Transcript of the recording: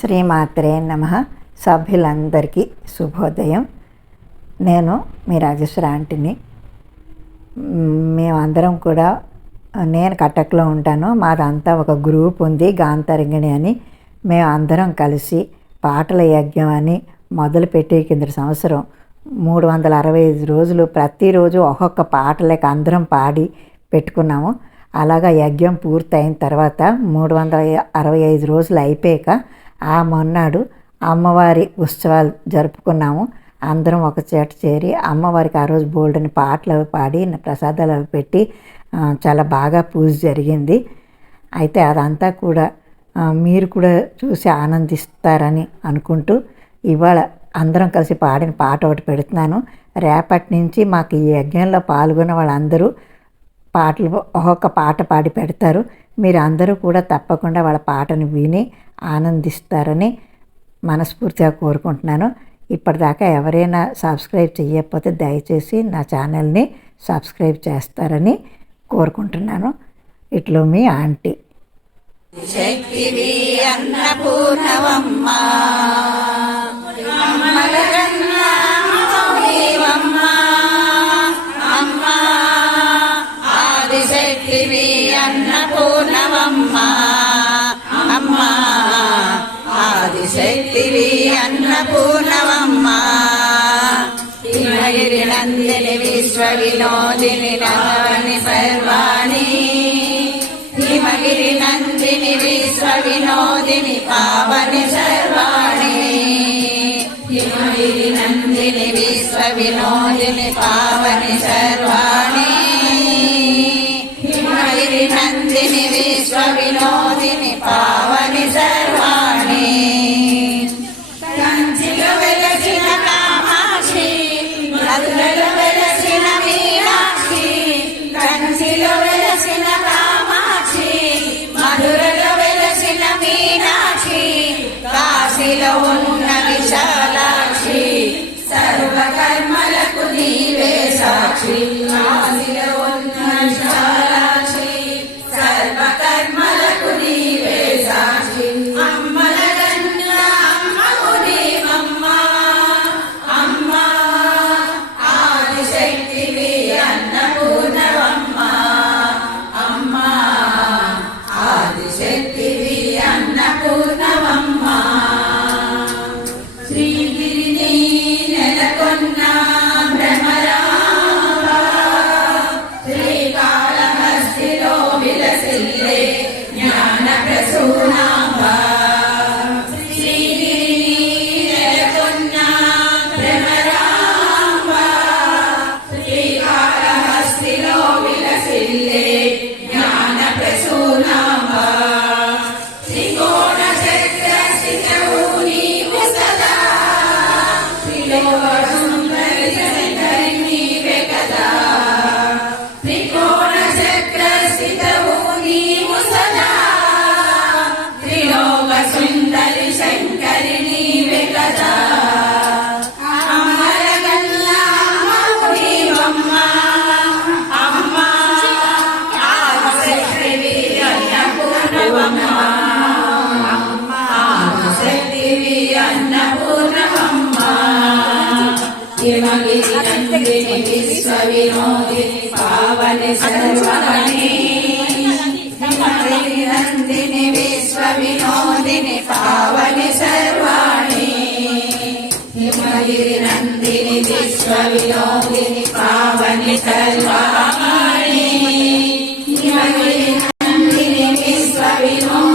శ్రీమాత్రే నమ. సభ్యులందరికీ శుభోదయం. నేను మీ రాజేశ్వర ఆంటీని. మేమందరం కూడా నేను కటక్లో ఉంటాను. మాదంతా ఒక గ్రూప్ ఉంది గాంతరంగిణి అని. మేము అందరం కలిసి పాటల యజ్ఞం అని మొదలుపెట్టి కింద సంవత్సరం మూడు వందల అరవై ఐదు రోజులు ప్రతిరోజు ఒక్కొక్క పాట అందరం పాడి పెట్టుకున్నాము. అలాగా యజ్ఞం పూర్తయిన తర్వాత మూడు వందల అరవై ఐదు రోజులు అయిపోయాక ఆ మొన్నాడు అమ్మవారి ఉత్సవాలు జరుపుకున్నాము. అందరం ఒక చేట చేరి అమ్మవారికి ఆ రోజు బోల్డని పాటలు అవి పాడి ప్రసాదాలు అవి పెట్టి చాలా బాగా పూజ జరిగింది. అయితే అదంతా కూడా మీరు కూడా చూసి ఆనందిస్తారని అనుకుంటూ ఇవాళ అందరం కలిసి పాడిన పాట ఒకటి పెడుతున్నాను. రేపటి నుంచి మాకు ఈ యజ్ఞంలో పాల్గొన్న వాళ్ళందరూ పాటలు ఒక్కొక్క పాట పాడి పెడతారు. మీరు అందరూ కూడా తప్పకుండా వాళ్ళ పాటను విని ఆనందిస్తారని మనస్ఫూర్తిగా కోరుకుంటున్నాను. ఇప్పటిదాకా ఎవరైనా సబ్స్క్రైబ్ చేయకపోతే దయచేసి నా ఛానల్ని సబ్స్క్రైబ్ చేస్తారని కోరుకుంటున్నాను. ఇట్లో మీ ఆంటీ. ఆదిశక్తివి ఆదిశక్తివి అన్నపూర్ణమమ్మ హిమగిరి నందిని విశ్వ వినోదిని నగవని సర్వాణి. హిమగిరి నందిని విశ్వ వినోదిని పావని సర్వాణి. హిమగిరి నందిని విశ్వ వినోదిని పావని సర్వాణి. ఉన్న విశాలాక్షి సర్వకర్మలకు నీవే సాక్షి. కాశీలో ఉన్న విశాలాక్షి సర్వకర్మలకు నీవే సాక్షి. అమ్మల కన్నా అమ్మవు నీవమ్మ అమ్మ ఆదిశక్తివి అన్నపూర్ణవమ్మ అమ్మ ఆదిశక్తివి అన్నపూర్ణవమ్మ नन्दिनि विश्व विनोदिनी पावन सर्वाणि। हिमी नन्दिनी विश्व सर्वाणि हिमगिरिनन्दिनि विश्वविनोदिनि पावनि सर्वाणि। हिमगिरिनन्दिनि विश्वविनो